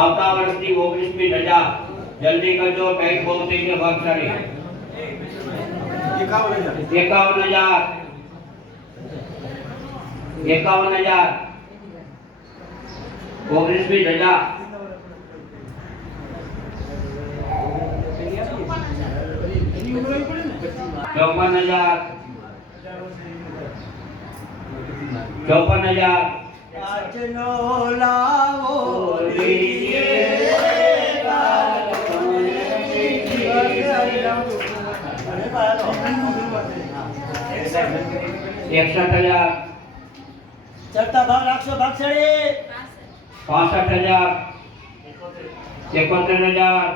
આવતા વર્ષની 19મી રજા જલ્દી કરજો, ટાઈમ બહુ થઈ ગયો ભાગશાળી. 51,000 19મી રજા 54,000 આજનો લાવો લીએ 61,000 ચડતા ભાવ રાખશો ભાગશાળી 65,000 71,000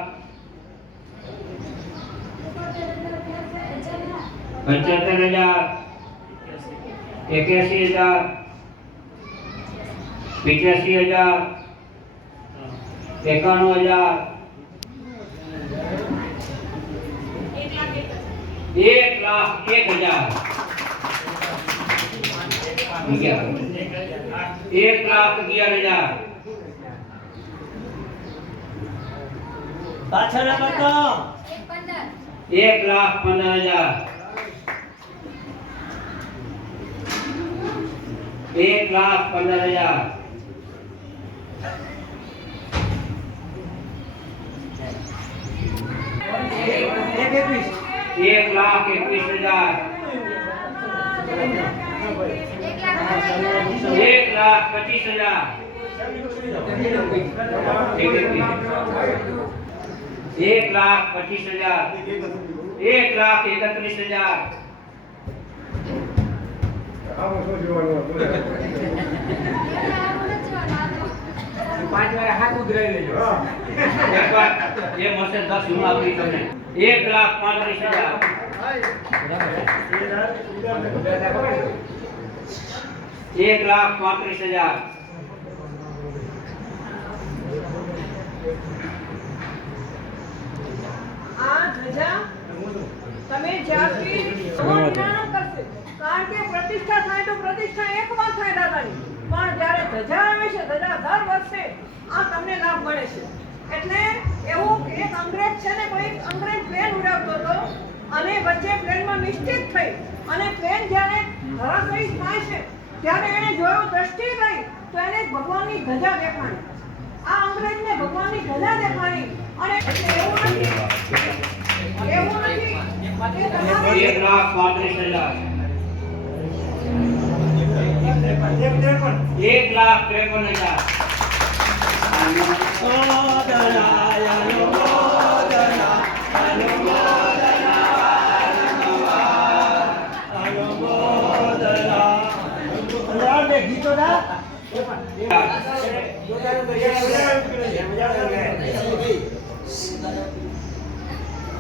75,000 81,000 85,000 91,000 1,01,000 1,11,000 પાછળ બતો 1,15,000 1,15,000 1,21,000 પાંચ વાર હાથ ઉઘરાઈ લેજો. એ મળશે 10 હું આપી તમને 1,35,000 1,35,000 આ ધજા તમે જ્યાંથી નિર્માણ કરશે, કારણ કે પ્રતિષ્ઠા થાય તો પ્રતિષ્ઠા એકવાર થાય દાદાની, પણ જ્યારે ધજા આવે છે, ધજા દર વર્ષે આ તમને લાભ મળે છે. એટલે એવું એક અંગ્રેજ છે ને, કોઈ અંગ્રેજ પ્લેન ઉડાવતો હતો અને વચ્ચે પ્લેનમાં નિશ્ચિત થઈ અને પ્લેન જ્યારે ધરાશાયી થાય છે ત્યારે એને જોયું, દ્રષ્ટિ ગઈ તો એને ભગવાનની ધજા દેખાણી. આ અંગ્રેજને ભગવાનની ધજા દેખાણી. અને એવું નથી કે તમારે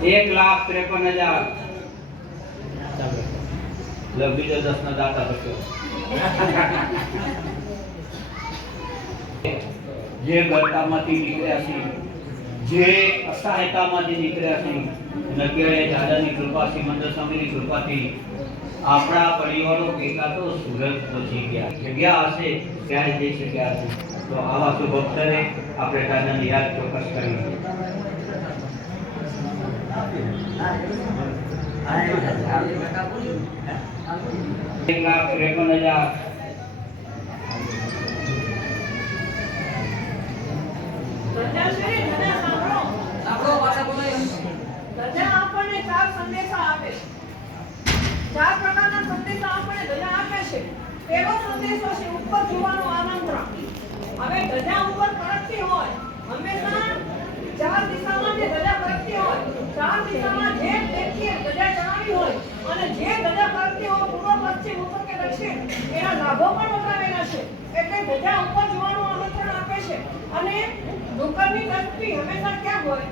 1,53,000 બીજો 10 ના દાતા થશે. જે ગરતામાંથી નીકળ્યા છે, જે અસહાયતામાંથી નીકળ્યા છે, નગરે દાદાની કૃપાથી, મંદર સ્વામીની કૃપાથી આપણા પરિવારો ભેગા તો સુરત પહોંચી ગયા. જગ્યા હશે ત્યારે જઈ શક્યા હશે. તો આવા શુભ અવસરે આપણે દાદાની યાદ ચોક્કસ કરીએ. 1,53,000 ધજા આપણને 4 સંદેશા આપે છે. 4 પ્રકારના સંદેશા આપણને ધજા આપે છે. પહેલો સંદેશો છે ઉપર જોવાનું આમંત્રણ. હવે ધજા ઉપર ફરકતી હોય, હંમેશા 4 દિશામાં જે ધજા ફરકતી હોય, 4 દિશામાં જે વ્યક્તિએ ધજા ચડાવી હોય અને જે ધજા ફરકતી હોય પૂર્વ, પશ્ચિમ, ઉત્તર કે દક્ષિણ, એના લાભો પણ બતાવેલા છે. એટલે ધજા ઉપર જોવાનું આમંત્રણ આપે છે. અને ડુક્કરની દ્રષ્ટિ હંમેશા ક્યાં હોય?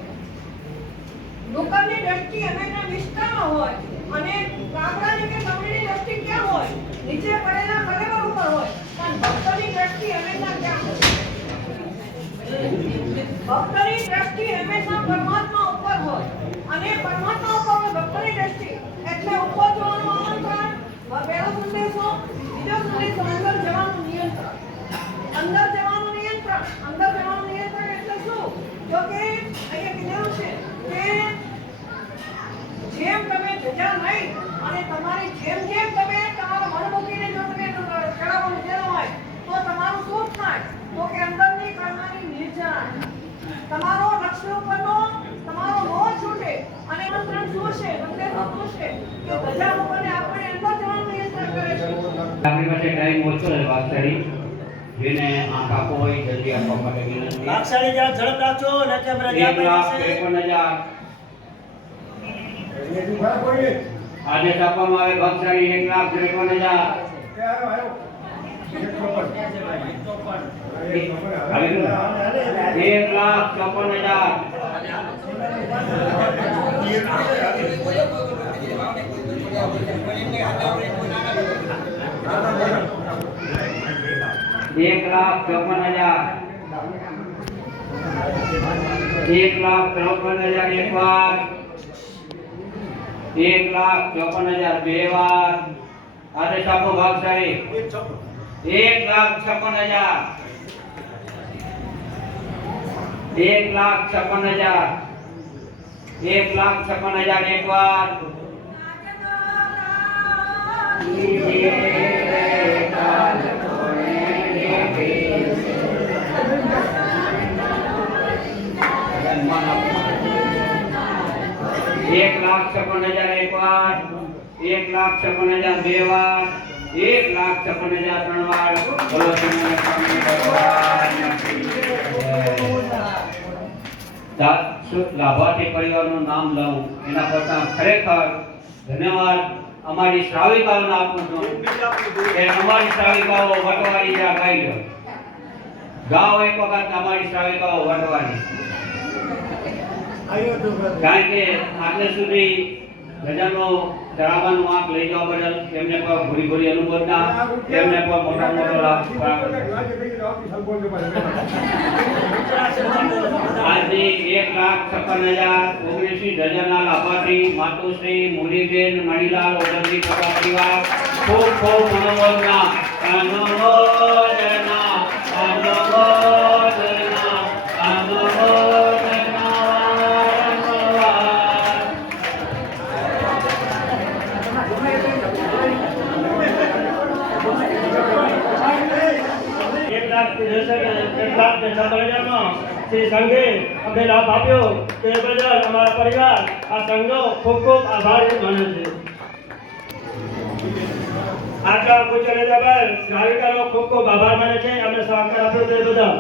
ડુક્કરની દ્રષ્ટિ હંમેશા વિસ્તારમાં હોય. અને કાગડાની કે સમડીની દ્રષ્ટિ ક્યાં હોય? નીચે પડેલા કલેવર ઉપર હોય. પણ ભક્તની દ્રષ્ટિ હંમેશા ક્યાં હોય? ભક્તની દ્રષ્ટિ હંમેશા પરમાત્મા ઉપર હોય. અને પરમાત્મા ઉપર હોય ભક્તની દ્રષ્ટિ. એટલે ઉપર જોવાનું આમંત્રણ, પહેલો સંદેશો. બીજો સંદેશો અંદર જવાનું નિયંત્રણ. અંદર જવાનું નિયંત્રણ. અંદર જવાનું નિયંત્રણ એટલે જો કે અહીંયા કીધેલું છે કે જેમ તમે ધજા નહીં અને તમારી જેમ જેમ તમે તમારા મન મૂકીને જો તમે ચડાવવાનું જેવું હોય તો તમારું શું થાય તો કે અંદરની કર્મની નિર્જરા તમારો લક્ષ્ય ઉપરનો તમારો મોહ છૂટે અને મંત્રણ શું છે મંત્રનો શું છે કે ધજા ઉપરને આપણે અંદર જવાનું નિયંત્રણ કરે છે. આપણી પાસે ટાઈમ ઓછો છે વાસ્તરી જેને આંખ આપો હોય જલ્દી આપવા માટે વિનંતી. ભાગશાળી જરા ઝડપ રાખજો ને કે બધા 1,53,000 આદેશ આપવામાં આવે ભાગશાળી 1,53,000 1,54,000 એક વાર, 1,54,000 બે વાર. આદેશ આપો ભાગશાળી 1,56,000 1,56,000 એક વાર. એક લાખ 56,000 એક વાર, 1,56,000 બે વાર, 1,56,000 ત્રણ વાર. બોલો શ્રીમંત સ્વામી ભગવાન. લાભાર્થી પરિવારનું નામ લઉં એના કરતા ખરેખર ધન્યવાદ અમારી શ્રાવિકાઓને આપું છું કે અમારી શ્રાવિકાઓ વટવાળી જ્યાં ગાઈ લો ગાઓ એક વખત અમારી શ્રાવિકાઓ વટવાળી. કારણ કે આટલે સુધી ગજાનો ધરાવવાનું આંખ લઈ જવા બદલ તેમને પર ભૂરી ભૂરી અનુભવના તેમને પર મોટા મોટો લાભ આજે 1,56,019 ધજાના લાભાર્થી માતુશ્રી મુરીબેન મણીલાલ ઓડંગી પરિવાર ખૂબ ખૂબ મનોમોદના અનુમોદના અનુમોદના અનુમોદના. શ્રી સંઘે અમને લાભ આપ્યો તે બદલ અમારા પરિવાર આ સંઘનો ખૂબ ખૂબ આભારી માને છે. આટલા પૂજ્ય નેતા પર શ્રાવિકાનો ખૂબ ખૂબ આભાર માને છે અમને સહકાર આપ્યો તે બદલ.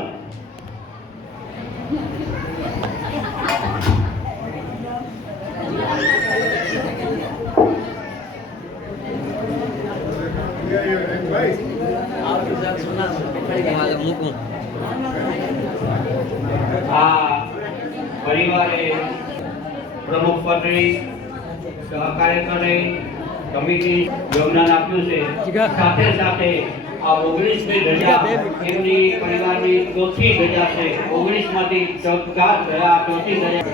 આ પરિવારે પ્રમુખ પદે સહકાર્યકરે કમિટી યોગદાન આપ્યું છે. સાથે સાથે આ 19મી ધજા એમની પરિવારની ચોથી ધજા છે. 19માંથી 4 થયા, ચોથી ધજા